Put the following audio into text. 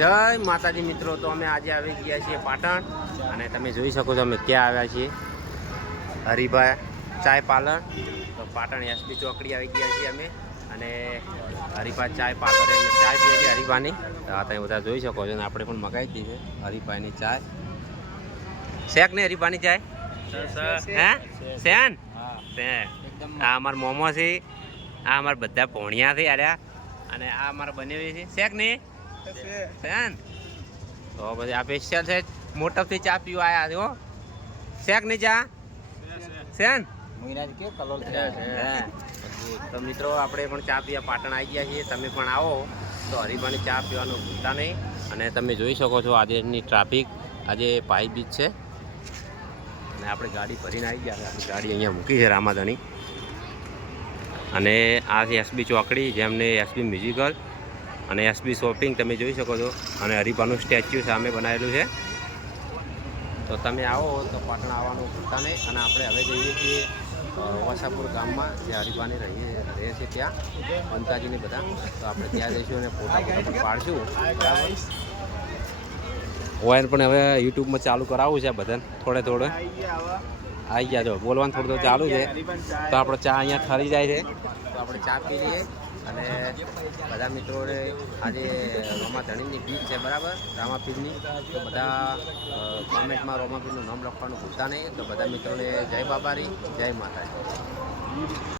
જય માતાજી મિત્રો, તો અમે આજે આવી ગયા છીએ પાટણ અને તમે જોઈ શકો છો અમે ક્યાં આવ્યા છીએ, હરિભા ચાય પાર્લર. તો પાટણ એસબી ચોકડી આવી ગયા છીએ અમે અને હરિભા ચાય પાર્લર અમે ચાય પીએ છીએ હરિભાની. તો આ તમે બધા જોઈ શકો છો અને આપણે પણ મગાવી દીધી છે હરિભાઈની ચાય. શેક ને હરિભાની ચાય હે શેન આ અમારા મોમો છે, આ અમારા બધા ભોણિયા છે આર્યા અને આ અમારા બનેવી છે શેક ને શેન. તો પછી આ સ્પેશિયલ છે મોટપથી ચા પીવા આવ્યા છે હો. શેક ની ચા શેન. તો મિત્રો આપણે પણ ચા પીવા પાટણ આવી ગયા છીએ, તમે પણ આવો તો હરિભાની ચા પીવાનું ભૂલતા નહીં. અને તમે જોઈ શકો છો આજની ટ્રાફિક, આજે પાઈ બીચ છે અને આપણે ગાડી ભરીને આવી ગયા છે. આપણી ગાડી અહીંયા મૂકી છે રામાધણી અને આ છે એસબી ચોકડી, જેમને એસબી મ્યુઝિકલ અને એસબી શોપિંગ તમે જોઈ શકો છો અને હરિભાનું સ્ટેચ્યુ સામે બનાવેલું છે. તો તમે આવો તો પાટણ આવવાનું ભૂલતા નહીં. અને આપણે હવે જઈએ છીએ વસાપુર ગામમાં જે હરિભાની રહે છે ત્યાં અંતાજીને બધા. તો આપણે ત્યાં જઈશું અને ફોટા પણ પાડશું બરાબર. ઓયન પણ હવે યુટ્યુબમાં ચાલુ કરાવવું છે બધાને થોડે આવી ગયા. જો બોલવાનું થોડું તો ચાલુ છે. તો આપણે ચા અહીંયા ઠરી જાય છે તો આપણે ચા પી લઈએ અને બધા મિત્રોને આજે રામાધણીની બીચ છે બરાબર, રામાપીરની. તો બધા કોમેન્ટમાં રામાપીરનું નામ લખવાનું ભૂલતા નહીં. તો બધા મિત્રોને જય બાબારી, જય માતાજી.